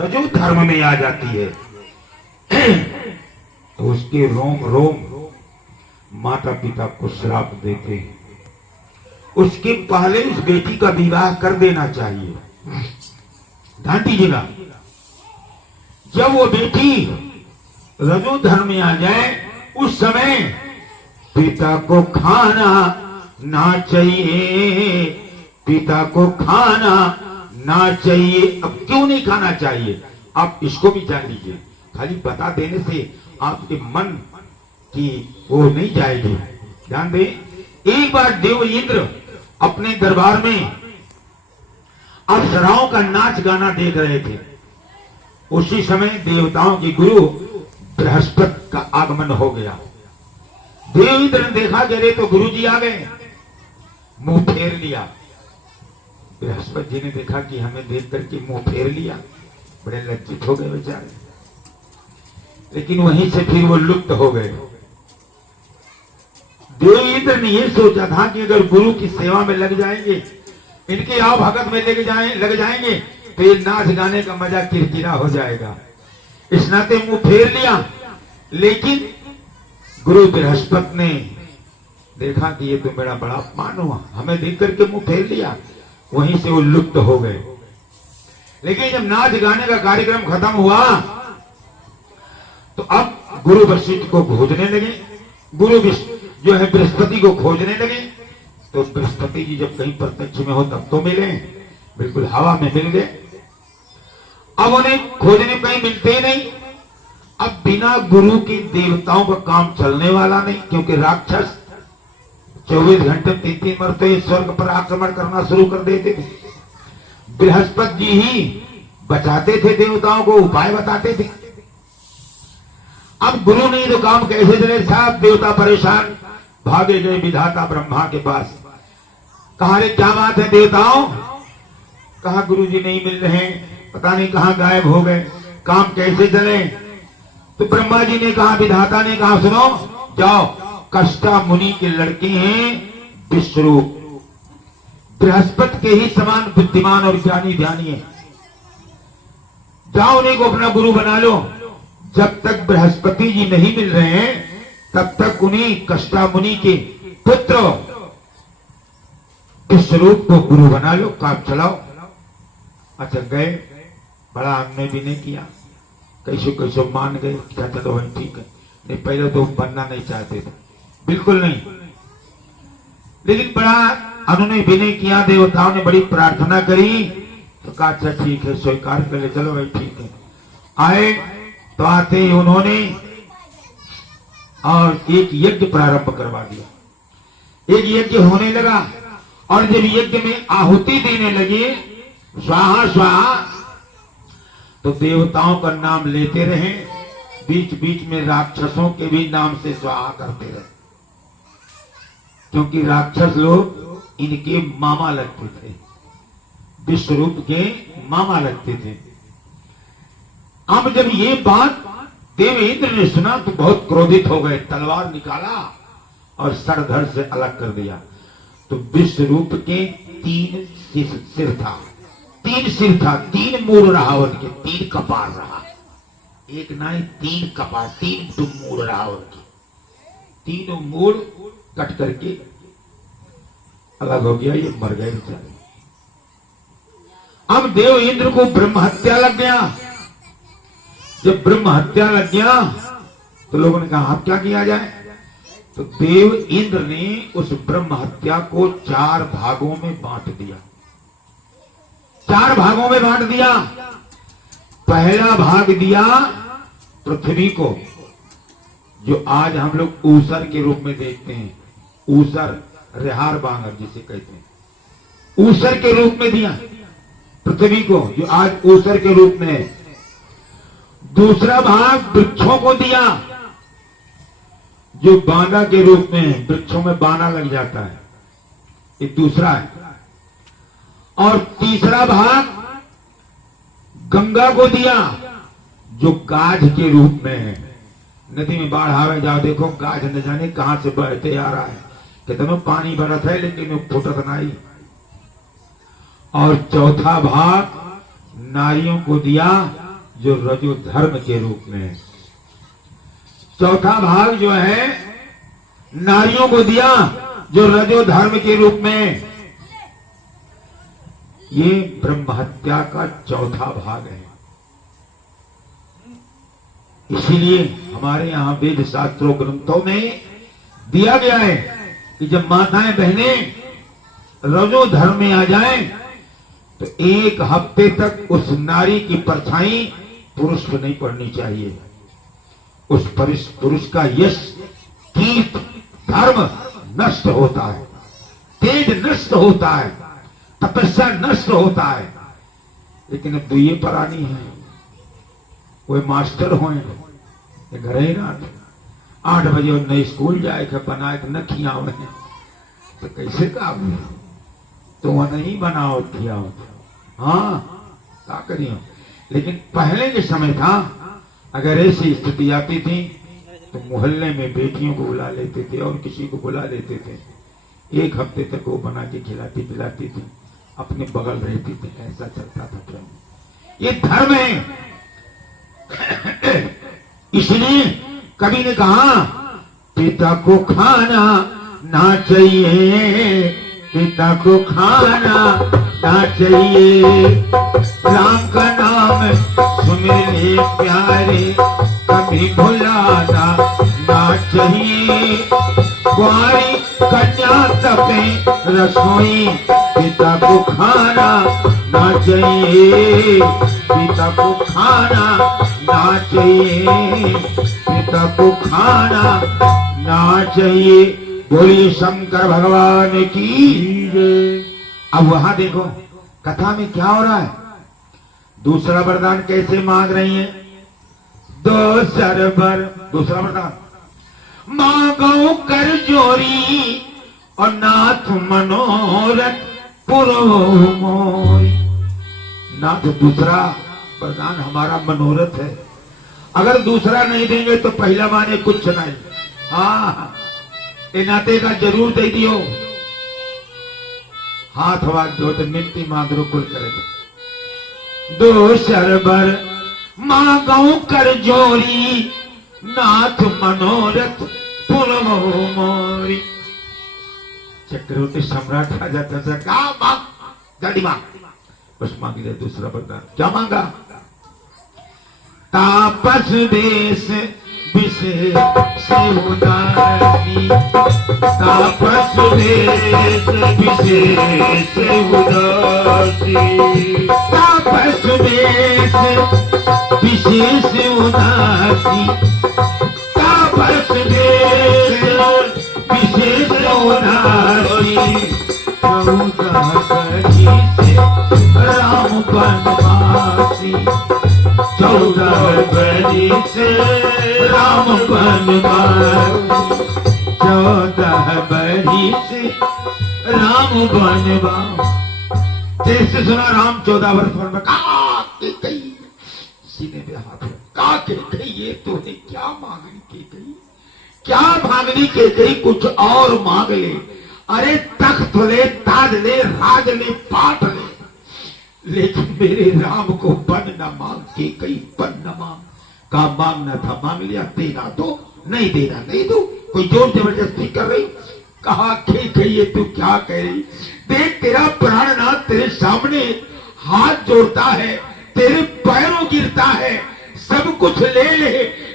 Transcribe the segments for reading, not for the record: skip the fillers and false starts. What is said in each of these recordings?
जो धर्म में आ जाती है तो उसके रोम रोम माता पिता को श्राप देते हैं। उसके पहले उस बेटी का विवाह कर देना चाहिए। ध्यान दीजिएगा, जब वो बेटी रजो धर्म में आ जाए उस समय पिता को खाना ना चाहिए, पिता को खाना ना चाहिए। अब क्यों नहीं खाना चाहिए आप इसको भी जान लीजिए। खाली बता देने से आपके मन की वो नहीं जाएगी। ध्यान दें, एक बार देव इंद्र अपने दरबार में अप्सराओं का नाच गाना देख रहे थे। उसी समय देवताओं के गुरु बृहस्पति का आगमन हो गया। देव इंद्र ने देखा कि अरे तो गुरु जी आ गए, मुंह फेर लिया। बृहस्पति जी ने देखा कि हमें देख करके मुंह फेर लिया, बड़े लज्जित हो गए बेचारे। लेकिन वहीं से फिर वो लुप्त हो गए। देव इंद्र ने यह सोचा था कि अगर गुरु की सेवा में लग जाएंगे, इनके आओ भगत में लग जाएंगे तो ये नाच गाने का मजा किरकिरा हो जाएगा। इस नाते मुंह फेर लिया। लेकिन गुरु बृहस्पति ने देखा कि ये तो मेरा बड़ा अपमान हुआ, हमें देख करके मुंह फेर लिया। वहीं से वो लुप्त हो गए। लेकिन जब नाच गाने का कार्यक्रम खत्म हुआ तो अब गुरु वशिष्ठ को खोजने लगे। गुरु जो है बृहस्पति को खोजने लगे। तो बृहस्पति जी जब कहीं प्रत्यक्ष में हो तब तो मिले, बिल्कुल हवा में मिल गए। अब उन्हें खोजने कहीं मिलते ही नहीं। अब बिना गुरु के देवताओं का काम चलने वाला नहीं, क्योंकि राक्षस 24 घंटे 3-3 मरते स्वर्ग पर आक्रमण करना शुरू कर देते थे। बृहस्पति जी ही बचाते थे देवताओं को, उपाय बताते थे। अब गुरु नहीं तो काम कैसे चले? साहब देवता परेशान, भागे गए विधाता ब्रह्मा के पास। कहा रे क्या बात है देवताओं? कहा गुरु जी नहीं मिल रहे, पता नहीं कहां गायब हो गए, काम कैसे चले? तो ब्रह्मा जी ने कहा, विधाता ने कहा सुनो जाओ, कष्टा मुनि के लड़के हैं विश्वरूप, बृहस्पति के ही समान बुद्धिमान और ज्ञानी ध्यानी है, जाओ उन्हीं को अपना गुरु बना लो। जब तक बृहस्पति जी नहीं मिल रहे हैं तब तक उन्हीं कष्टा मुनि के पुत्र विश्वरूप को गुरु बना लो, काम चलाओ। अच्छा गए, बड़ा हमने भी नहीं किया, कैसे कैसे मान गए, क्या चलो भाई ठीक है। नहीं पहले तो बनना नहीं चाहते थे, बिल्कुल नहीं। लेकिन बड़ा उन्होंने विनय किया, देवताओं ने बड़ी प्रार्थना करी तो कहा अच्छा ठीक है स्वीकार कर ले, चलो भाई ठीक है। आए तो आते ही उन्होंने और एक यज्ञ प्रारंभ करवा दिया। एक यज्ञ होने लगा और जब यज्ञ में आहुति देने लगे स्वाहा स्वाहा, तो देवताओं का नाम लेते रहे, बीच बीच में राक्षसों के भी नाम से स्वाहा करते रहे, क्योंकि राक्षस लोग इनके मामा लगते थे, विश्वरूप के मामा लगते थे। अब जब ये बात देवेंद्र ने सुना तो बहुत क्रोधित हो गए, तलवार निकाला और सरधर से अलग कर दिया। तो विश्वरूप के 3 सिर था, 3 सिर था, 3 मूल रहा उनके, 3 कपार रहा, एक नाई 3 कपार, 3 मूल रहा उनके, 3 मूल कट करके अलग हो गया, ये मर गए बेचारे। अब देव इंद्र को ब्रह्म हत्या लग गया। जब ब्रह्म हत्या लग गया तो लोगों ने कहा अब क्या किया जाए? तो देव इंद्र ने उस ब्रह्म हत्या को 4 भागों में बांट दिया। 4 भागों में बांट दिया। पहला भाग दिया पृथ्वी को, जो आज हम लोग ऊसर के रूप में देखते हैं, ऊसर रेहार बांगर जिसे कहते हैं, ऊसर के रूप में दिया पृथ्वी को, जो आज ऊसर के रूप में है। दूसरा भाग वृक्षों को दिया, जो बांदा के रूप में है, वृक्षों में बाना लग जाता है, ये दूसरा है। और तीसरा भाग गंगा को दिया, जो गाज के रूप में है। नदी में बाढ़ आवे जाओ देखो, गाज न जाने कहां से बहते आ रहा है, कितना पानी बरत है लेकिन फुटत नहीं। और चौथा भाग नारियों को दिया, जो रजो धर्म के रूप में है। चौथा भाग जो है नारियों को दिया जो रजो धर्म के रूप में है। ये ब्रह्म हत्या का चौथा भाग है। इसीलिए हमारे यहां वेद शास्त्रों ग्रंथों में दिया गया है कि जब माताएं बहनें रजो धर्म में आ जाएं तो 1 हफ्ते तक उस नारी की परछाई पुरुष को नहीं पड़नी चाहिए। उस पुरुष का यश कीर्ति धर्म नष्ट होता है, तेज नष्ट होता है, तपस्या नष्ट होता है। लेकिन अब दुए परानी है, कोई मास्टर हो घर ही ना 8 बजे और नई स्कूल जाए के बनाए न खियावे तो कैसे काम तो वह नहीं बनाओ खियाओ। हाँ क्या करियो। लेकिन पहले के समय था अगर ऐसी स्थिति आती थी तो मोहल्ले में बेटियों को बुला लेते थे और किसी को बुला लेते थे। 1 हफ्ते तक वो बना के खिलाती पिलाती थी, अपने बगल रहती थी। ऐसा चलता था प्रेम। ये धर्म है। इसलिए कवि ने कहा पिता को खाना ना चाहिए, पिता को खाना ना चाहिए। राम का नाम सुमिर ले प्यारे, कभी भुलाना ना चाहिए। कुंवारी कन्या तपे रसोई, पिता को खाना ना चाहिए, पिता को खाना ना चाहिए, पिता को खाना ना चाहिए। बोलिए शंकर भगवान की जय। अब वहां देखो कथा में क्या हो रहा है। दूसरा वरदान कैसे मांग रही है। दूसरा वरदान मांगो कर जोरी और नाथ मनोरथ पुरो मोरी। नाथ दूसरा वरदान हमारा मनोरथ है। अगर दूसरा नहीं देंगे तो पहला माने कुछ नहीं। हाँ ये नाते का जरूर दे दियो। हाथ आवाज दो तो मिनती मांग रो कुल करेगा। दो शरबर मांगो कर जोरी, नाथ मनोरथ पुरवो मोरी। चक्रवर्ती सम्राट आ जाता था, क्या मांग जल्दी मांग। बस मांग लिया दूसरा वरदान। क्या मांगा। तापस देश विशेष उदासी, तापस देश विशेष उदासी, तापस देश विशेष उदासी, तापस देश विशेष उदासी। 14 कड़ी से राम बनवासी, 14 कड़ी से राम बनवासी, 14 बड़ी से राम बनवासी। जैसे सुना राम 14 वर्ष में कही सीने पे हाथ का के ये तूने क्या मांगनी के गई, क्या मांगनी के गई, कुछ और मांग ले। अरे तख्त ले, ताज ले, राज ले, पाट ले, लेकिन मेरे राम को बन न मांग के कई बन न मांग। का मांगना था मांग लिया, देना तो नहीं देना नहीं दो। कोई जोर जबरदस्ती कर रही। कहा के ये तू क्या कह रही। देख तेरा प्राणनाथ तेरे सामने हाथ जोड़ता है, तेरे पैरों गिरता है, सब कुछ ले ले,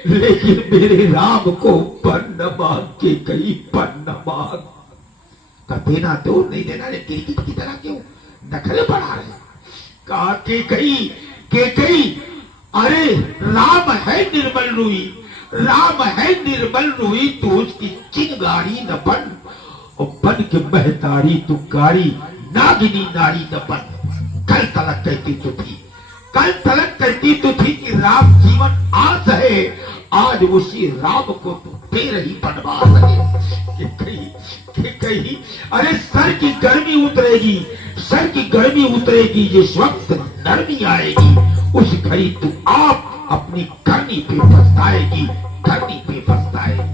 लेकिन मेरे राम को बन न मांग के कई बन न मांग। का देना तो नहीं देना, क्रिकेट की तरह क्यों नखरे बढ़ा रहे। कहा के कही अरे राम है निर्मल रूई, राम है निर्मल रूई, तू उसकी चिंगारी न बन, और बन के महतारी तू गाड़ी नागिनी नारी न बन। कल तलक कहती तो थी, कल तलक कहती तो थी कि राम जीवन आस है, आज उसी राम को तू फिर ही बनवा सके। कही अरे सर की गर्मी उतरेगी, सर की गर्मी उतरेगी, जिस वक्त नरमी आएगी उस घड़ी तू आप अपनी करनी पे पछताएगी, करनी पे पछताएगी।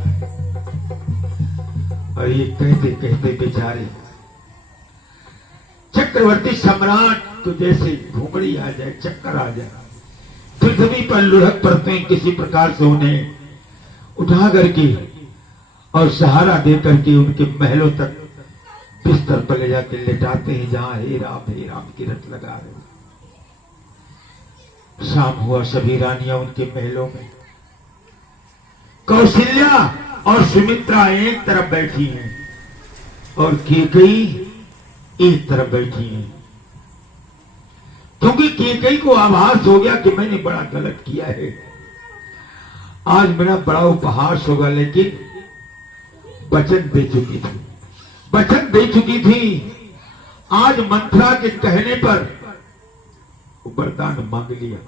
और ये कहते कहते बेचारे चक्रवर्ती सम्राट को जैसे घुमड़ी आ जाए, चक्कर आ जाए, पृथ्वी पर लुढ़क पड़ते हैं, किसी प्रकार से उन्हें उठा करके और सहारा दे करके उनके महलों तक बिस्तर पर ले जाके लेटाते हैं, जहां हे राम की रट लगा रहे। शाम हुआ, सभी रानियां उनके महलों में, कौशल्या और सुमित्रा एक तरफ बैठी हैं और केकई एक तरफ बैठी हैं, क्योंकि केकई को आभास हो गया कि मैंने बड़ा गलत किया है, आज मेरा बड़ा उपहास होगा। लेकिन वचन दे चुकी थी, आज मंथरा के कहने पर वरदान मांग लिया।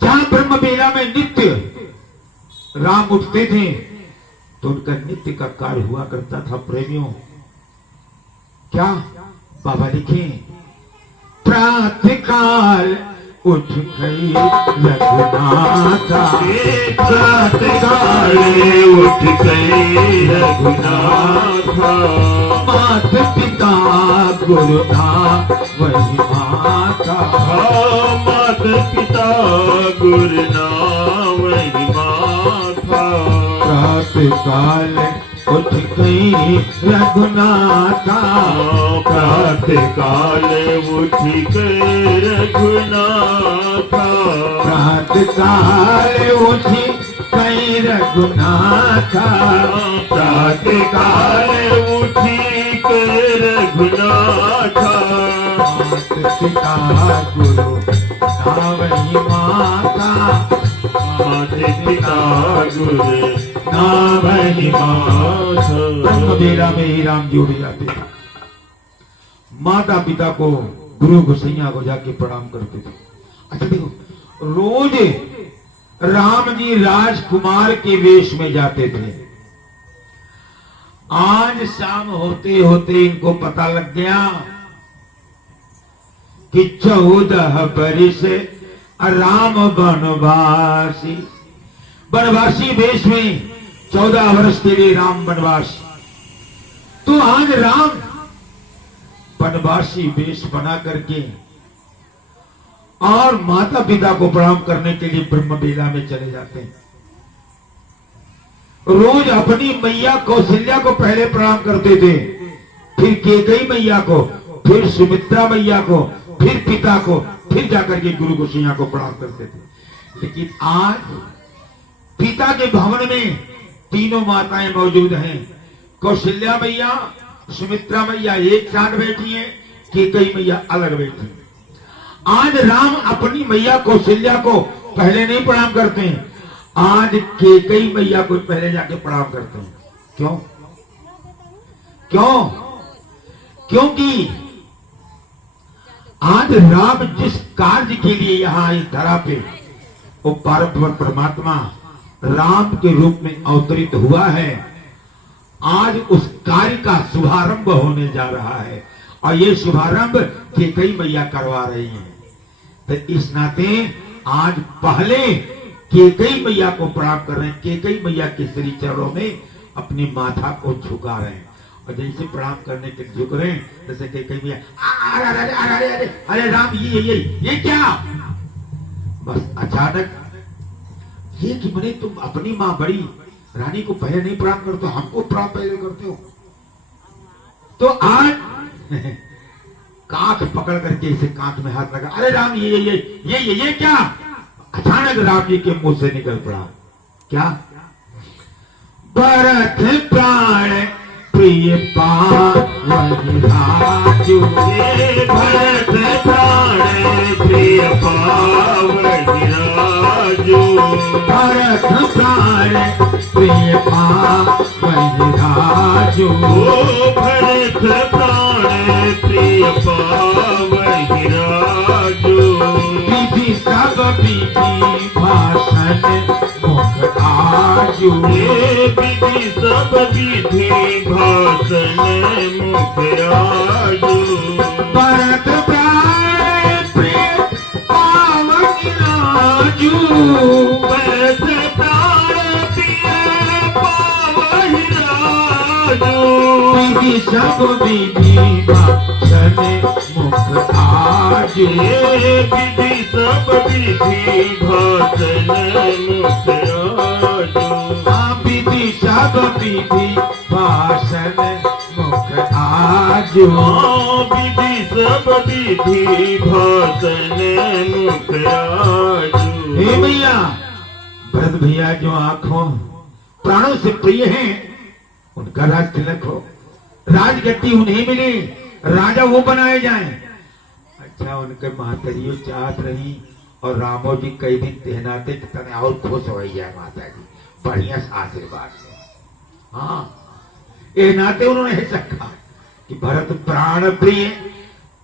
जहां ब्रह्मबेला में नित्य राम उठते थे तो उनका नित्य का कार्य हुआ करता था। प्रेमियों, क्या बाबा लिखे, प्रातःकाल उठ गई रघुनाथा, प्रातःकाल उठ गई रघुनाथा, मात पिता गुरु था वही माता, मात पिता गुरु नाम वही माता, प्रातःकाल उठ गई रघुनाथा, प्रातःकाल उठ गई रघुनाथा, प्रातःकाल उठ गई रघुनाथा, प्रातःकाल उठ गई रघुनाथा, मात पिता गुरु ना वही माता, मात पिता गुरु ना वही माता। ब्रह्मबेला में ही राम जी उड़ जाते थे, माता पिता को गुरु गोसैया को जाके प्रणाम करते थे। अच्छा देखो, रोज राम जी राजकुमार के वेश में जाते थे। आज शाम होते होते इनको पता लग गया कि 14 बरिस राम वनवासी वेश में 14 वर्ष के लिए राम वनवास। तो आज राम वनवासी वेश बना करके और माता पिता को प्रणाम करने के लिए ब्रह्मबेला में चले जाते हैं। रोज अपनी मैया कौशल्या को पहले प्रणाम करते थे, फिर केकई मैया को, फिर सुमित्रा मैया को, फिर पिता को, फिर जाकर के गुरु गोसैया को प्रणाम करते थे। लेकिन आज पिता के भवन में तीनों माताएं मौजूद हैं। कौशल्या मैया, सुमित्रा मैया एक साथ बैठी हैं, केकई मैया अलग बैठी हैं। आज राम अपनी मैया कौशल्या को पहले नहीं प्रणाम करते हैं, आज केकई मैया को पहले जाके प्रणाम करते हैं। क्यों? क्योंकि आज राम जिस कार्य के लिए यहां इस धरा पे वो परमात्मा राम के रूप में अवतरित हुआ है, आज उस कार्य का शुभारंभ होने जा रहा है और ये शुभारंभ केकई मैया करवा रही हैं। तो इस नाते आज पहले केकई मैया को प्रणाम कर रहे हैं, केकई मैया के श्री चरणों में अपनी माथा को झुका रहे हैं। और जैसे प्रणाम करने के झुक रहे हैं, जैसे केकई मैया अरे राम ये क्या? बस अचानक ये कि मैंने तुम अपनी माँ बड़ी रानी को पहले नहीं प्रणाम करते, हमको प्रणाम पहले करते हो। तो आज कांख पकड़ करके इसे कांख में हाथ लगा, अरे राम ये क्या? अचानक राम जी के मुंह से निकल पड़ा, क्या? भरत प्राण प्रिय पावनि राजू, भरत प्राण प्रिय पावनि राजू, भरत प्राण प्रिय पावनि राजू, भरत प्राण प्रिय पावनि राजू, विधि सब विधि भाषण मुख आजू, विधि सब विधि भाषण मुख आजू, भरत प्राण प्रिय पावनि राजू, भरत प्राण प्रिय पावनि राजू, विधि सब विधि भाषण ये विधि सब विधि भाषण मुख आजू विधि सब विधि भाषण मुख आजू विधि सब विधि भाषण मुख आजू हे भैया, भरत भैया जो आंखों प्राणों से प्रिय हैं, उनका राज तिलक हो, राजगद्दी उन्हें मिले, राजा वो बनाए जाएं। अच्छा, उनके महतरियों चाहत रही और रामो जी कई दिन तहनाते तने और खुश हो जाए माता जी, बढ़िया आशीर्वाद से। हाँ, ये नाते उन्होंने ऐसा कहा कि भरत प्राण प्रिय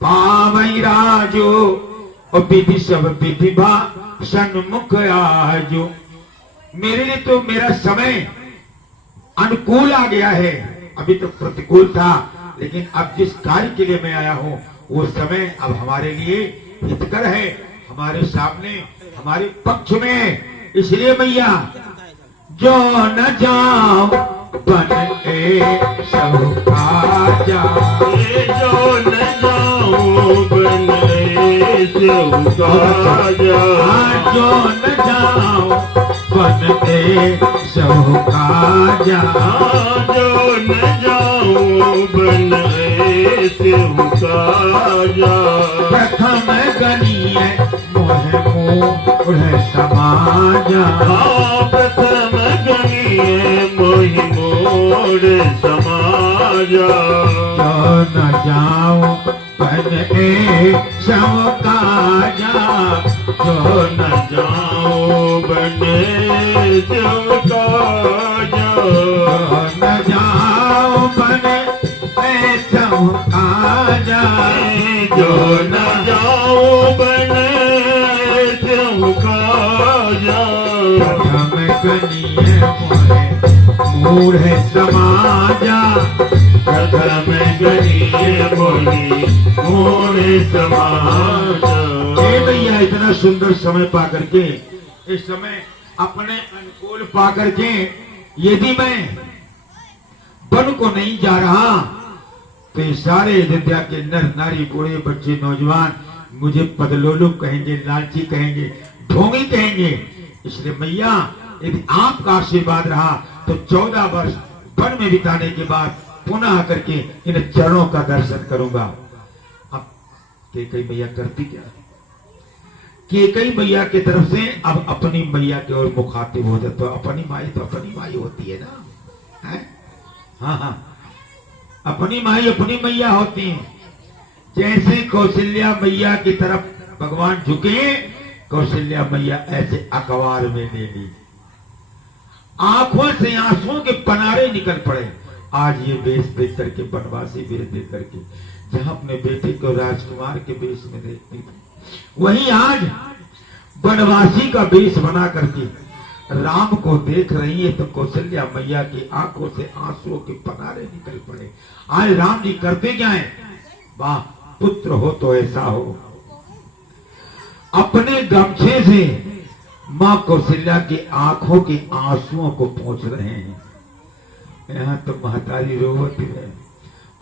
पावई राजो और विधि सब विधि भाषण मुख आजो। मेरे लिए तो मेरा समय अनुकूल आ गया है, अभी तो प्रतिकूल था, लेकिन अब जिस कार्य के लिए मैं आया हूँ वो समय अब हमारे लिए हितकर है, हमारे सामने हमारे पक्ष में है। इसलिए मैया जो न जाओ बन ए सब काजा, जो न जाओ बन ए सब काजा, जो न जाओ बन ए सब काजा, जो न जाओ बन ए सब काजा। प्रथम गनीय मोह मोह समाजा, प्रथम गनीय मोहि मोर समाजा। जो न जाओ बन ए सब काजा, जो न जाओ बने सब काजा, जो न जाओ बन ए सब काजा, जो न जाओ बने सब काजा। प्रथम गनीय मोह मूढ़ समाजा, प्रथम गनीय मोहि मोर समाजा। हे भैया, इतना सुंदर समय पा करके, इस समय अपने अनुकूल पा करके यदि मैं वन को नहीं जा रहा तो ये सारे अयोध्या के नर नारी बूढ़े बच्चे नौजवान मुझे पदलोलुप कहेंगे, लालची कहेंगे, ढोंगी कहेंगे। इसलिए मैया, यदि आपका आशीर्वाद रहा तो 14 वर्ष वन में बिताने के बाद पुनः आकर के इन चरणों का दर्शन करूंगा। अब कैकेयी मैया करती क्या? कैकेयी मैया की तरफ से अब अपनी मैया की ओर मुखातिब हो जाता, तो अपनी माई तो अपनी माई होती है ना, है? हाँ हाँ, अपनी माई अपनी मैया होती है। जैसे कौशल्या मैया की तरफ भगवान झुके, कौशल्या मैया ऐसे अखबार में ले ली, आंखों से आंसुओं के पनारे निकल पड़े। आज ये वेश देख करके, बनवासी वेश देख करके, जहां अपने बेटे को राजकुमार के वेश में देखती थी, वही आज बनवासी का वेश बना करके राम को देख रही है, तो कौशल्या मैया की आंखों से आंसुओं के पनारे निकल पड़े। आज राम जी करते क्या है? वाह, पुत्र हो तो ऐसा हो। अपने गमछे से मां कौशल्या की आंखों के आंसुओं को पोंछ रहे हैं। यहाँ तो महतारी रोवत है,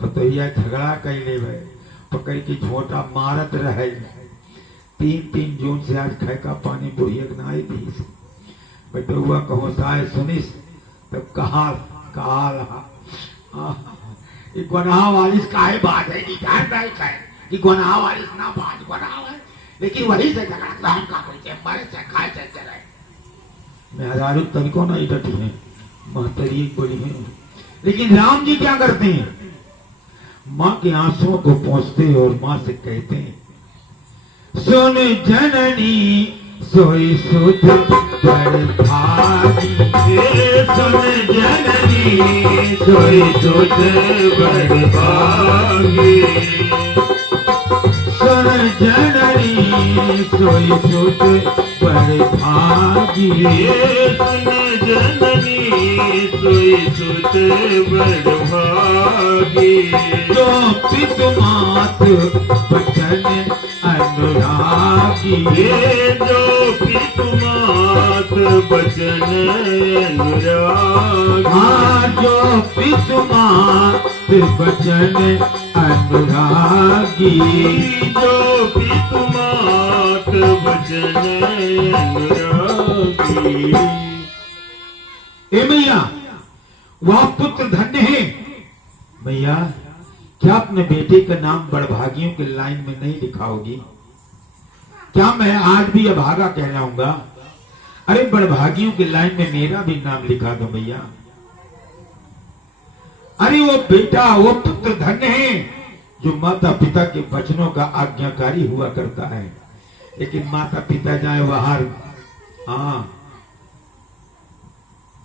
पतोहिया झगड़ा कैले है, पकड़ के झोटा मारत रहे। 3 जून से आज खाए का पानी बुढ़िया नाई दी बटुआ कहो साय सुनिस तब कहाल ये गुनाह वालिस काहे बात है, निकाल दाई है कि गुनाह वालिस ना बात गुनाह है, लेकिन वही से झगड़ा हम का कोई से मारे से खाए से चले। मैं हजारों तरीकों नहीं डटी है, महतरी बोली है। लेकिन राम जी क्या करते हैं? मां के आंसुओं को पोंछते और मां से कहते हैं, सुन जननी सोई सुध बड़ भागी, सुन जननी सोई सुध बड़ भागी, सुन जननी सोई सुध बड़ भागी, सुन जननी सोई सुध बड़ भागी। जो पितु मात बचन अनुरागी, जो पितु मात बचन अनुरागी, हाँ जो पितु मात बचन अनुरागी। जो पितु मात बचन अनुरागी। ए मैया, वह पुत्र धन्य है। मैया, क्या अपने बेटे का नाम बड़भागियों के लाइन में नहीं लिखाओगी? क्या मैं आज भी अभागा कहलाऊंगा? अरे बड़भागियों की लाइन में मेरा भी नाम लिखा दो मैया। अरे वो बेटा, वो पुत्र धन्य है जो माता पिता के वचनों का आज्ञाकारी हुआ करता है। लेकिन माता पिता जाए बाहर,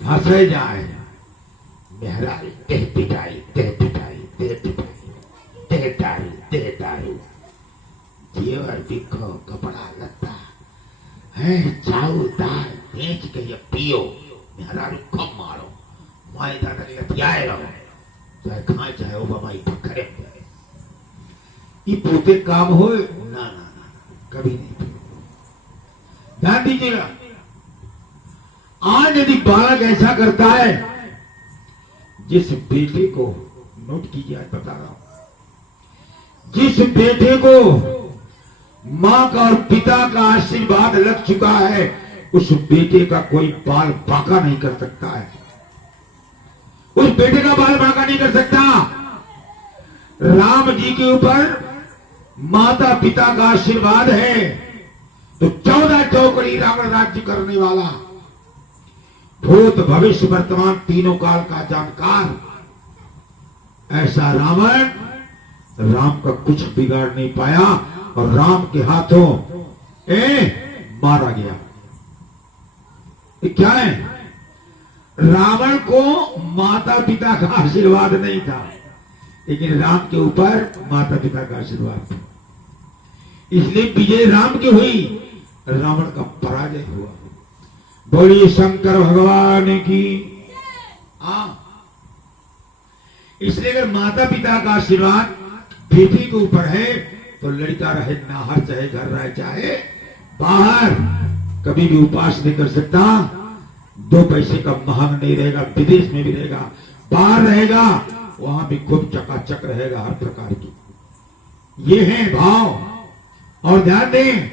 धंसे जाए, मेहराई देह पिटाई, देह पिटाई, देह पिटाई, देह दारू, देह दारू, जेवर बिखो, कपड़ा लत्ता है, चाउ दाल बेच के ये पियो, मेहरारू कम मारो, माई दादा के लतियाए रहो, चाहे खाए चाहे वो बमाई पकड़े। ये पोते काम हो ना ना ना, कभी नहीं। ध्यान दीजिएगा, आज यदि बालक ऐसा करता है, जिस बेटे को, नोट कीजिए आज बता रहा हूं, जिस बेटे को मां का और पिता का आशीर्वाद लग चुका है, उस बेटे का कोई बाल बांका नहीं कर सकता है। उस बेटे का बाल बांका नहीं कर सकता। राम जी के ऊपर माता पिता का आशीर्वाद है तो 14 चौकड़ी रावण राज्य करने वाला, भूत भविष्य वर्तमान तीनों काल का जानकार ऐसा रावण राम का कुछ बिगाड़ नहीं पाया और राम के हाथों मारा गया। ये क्या है? रावण को माता पिता का आशीर्वाद नहीं था, लेकिन राम के ऊपर माता पिता का आशीर्वाद था, इसलिए विजय राम की हुई, रावण का पराजय हुआ। बोलिए शंकर भगवान की। इसलिए अगर माता पिता का आशीर्वाद बेटी के ऊपर है तो लड़का रहे नाहर, चाहे घर रहे चाहे बाहर, कभी भी उपास नहीं कर सकता। 2 पैसे का महंग नहीं रहेगा, विदेश में भी रहेगा, बाहर रहेगा, वहां भी खूब चकाचक रहेगा हर प्रकार की। ये है भाव। और ध्यान दें,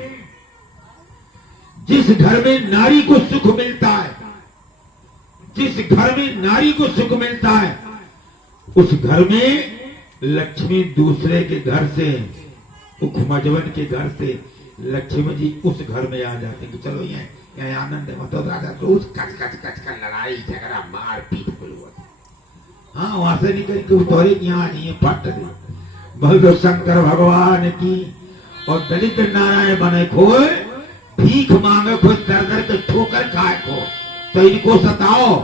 जिस घर में नारी को सुख मिलता है, जिस घर में नारी को सुख मिलता है, उस घर में लक्ष्मी दूसरे के घर से, उखमजवन के घर से लक्ष्मी जी उस घर में आ जाते कि चलो ये आनंद है, मतलब राजा रोज कच कच कच कर लड़ाई झगड़ा मार पीट हुआ। हाँ, वहां से निकल के उतरे यहाँ ये पट दे। बोल दो शंकर भगवान की। और दलित नारायण बने खोए, भीख मांगे, कोई दर दर के ठोकर खाए को, तो इनको सताओ,